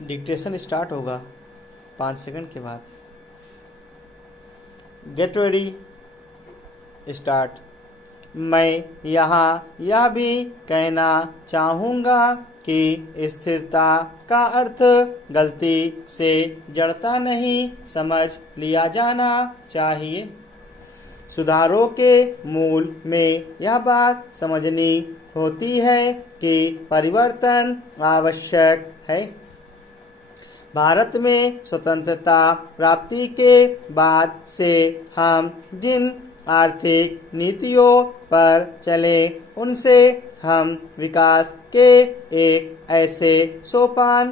Dictation start होगा 5 second के बाद। Get ready, start. मैं यहाँ यह भी कहना चाहूँगा कि स्थिरता का अर्थ गलती से जड़ता नहीं समझ लिया जाना चाहिए। सुधारों के मूल में यह बात समझनी होती है कि परिवर्तन आवश्यक है। भारत में स्वतंत्रता प्राप्ति के बाद से हम जिन आर्थिक नीतियों पर चले उनसे हम विकास के एक ऐसे सोपान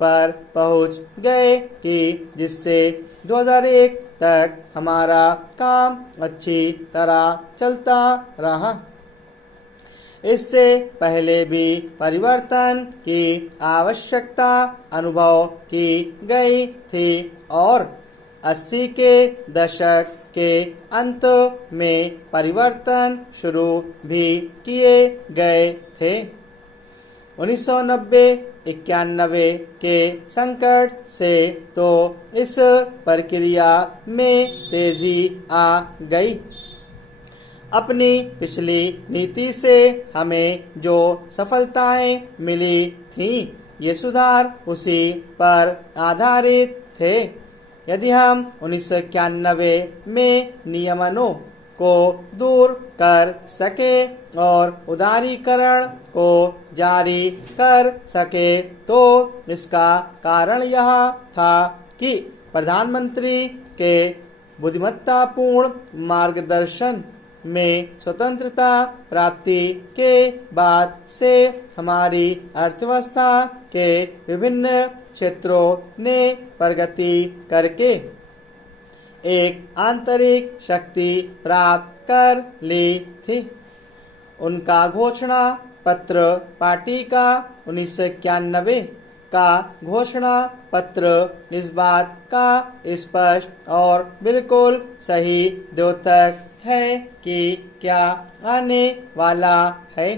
पर पहुंच गए कि जिससे 2001 तक हमारा काम अच्छी तरह चलता रहा। इससे पहले भी परिवर्तन की आवश्यकता अनुभव की गई थी और 80 के दशक के अंत में परिवर्तन शुरू भी किए गए थे। 1990-91 के संकट से तो इस प्रक्रिया में तेजी आ गई। अपनी पिछली नीति से हमें जो सफलताएं मिली थीं, ये सुधार उसी पर आधारित थे। यदि हम 1991 में नियमनों को दूर कर सके और उदारीकरण को जारी कर सके तो इसका कारण यह था कि प्रधानमंत्री के बुद्धिमत्तापूर्ण मार्गदर्शन में स्वतंत्रता प्राप्ति के बाद से हमारी अर्थव्यवस्था के विभिन्न क्षेत्रों ने प्रगति करके एक आंतरिक शक्ति प्राप्त कर ली थी। उनका घोषणा पत्र पार्टी का 1991 का घोषणा पत्र इस बात का स्पष्ट और बिल्कुल सही द्योतक है कि क्या आने वाला है।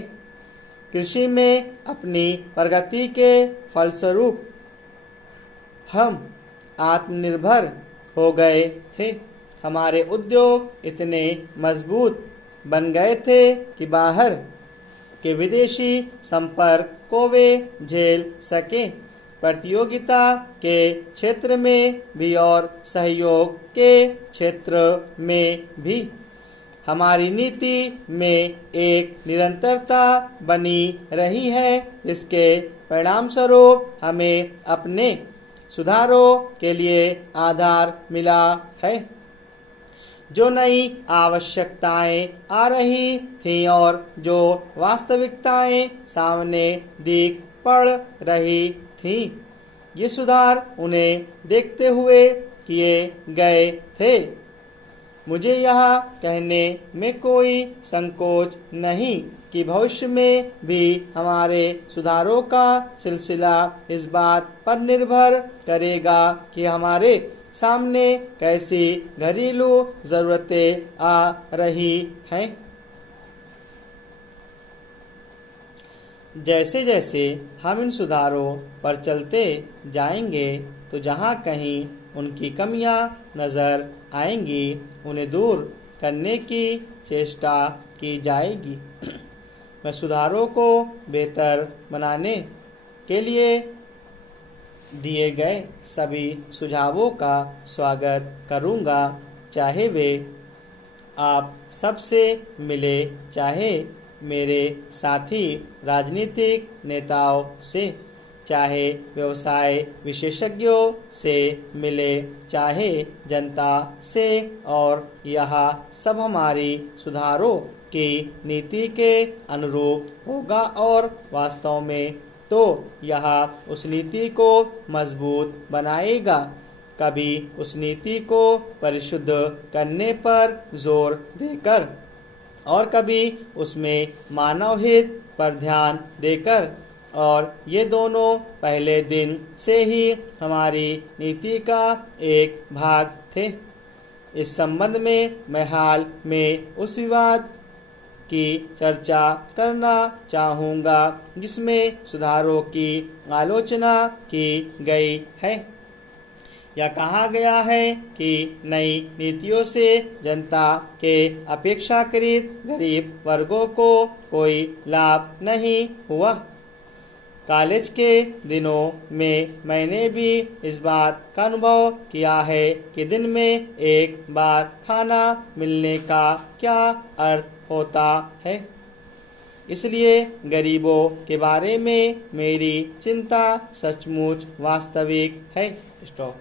कृषि में अपनी प्रगति के फलस्वरूप हम आत्मनिर्भर हो गए थे। हमारे उद्योग इतने मजबूत बन गए थे कि बाहर के विदेशी संपर्क को वे झेल सके। प्रतियोगिता के क्षेत्र में भी और सहयोग के क्षेत्र में भी हमारी नीति में एक निरंतरता बनी रही है। इसके परिणामस्वरूप हमें अपने सुधारों के लिए आधार मिला है। जो नई आवश्यकताएं आ रही थीं और जो वास्तविकताएं सामने दिख पड़ रही थीं, ये सुधार उन्हें देखते हुए किए गए थे। मुझे यह कहने में कोई संकोच नहीं कि भविष्य में भी हमारे सुधारों का सिलसिला इस बात पर निर्भर करेगा कि हमारे सामने कैसी घरेलू ज़रूरतें आ रही हैं। जैसे जैसे हम इन सुधारों पर चलते जाएंगे तो जहाँ कहीं उनकी कमियां नज़र आएंगी उन्हें दूर करने की चेष्टा की जाएगी। मैं सुधारों को बेहतर बनाने के लिए दिए गए सभी सुझावों का स्वागत करूंगा, चाहे वे आप सबसे मिले, चाहे मेरे साथी राजनीतिक नेताओं से, चाहे व्यवसाय विशेषज्ञों से मिले, चाहे जनता से, और यह सब हमारी सुधारों की नीति के अनुरूप होगा और वास्तव में तो यह उस नीति को मजबूत बनाएगा। कभी उस नीति को परिशुद्ध करने पर जोर देकर और कभी उसमें मानव हित पर ध्यान देकर, और ये दोनों पहले दिन से ही हमारी नीति का एक भाग थे। इस संबंध में मैं हाल में उस विवाद की चर्चा करना चाहूँगा जिसमें सुधारों की आलोचना की गई है। यह कहा गया है कि नई नीतियों से जनता के अपेक्षाकृत गरीब वर्गों को कोई लाभ नहीं हुआ। कॉलेज के दिनों में मैंने भी इस बात का अनुभव किया है कि दिन में एक बार खाना मिलने का क्या अर्थ होता है। इसलिए गरीबों के बारे में मेरी चिंता सचमुच वास्तविक है। स्टॉप।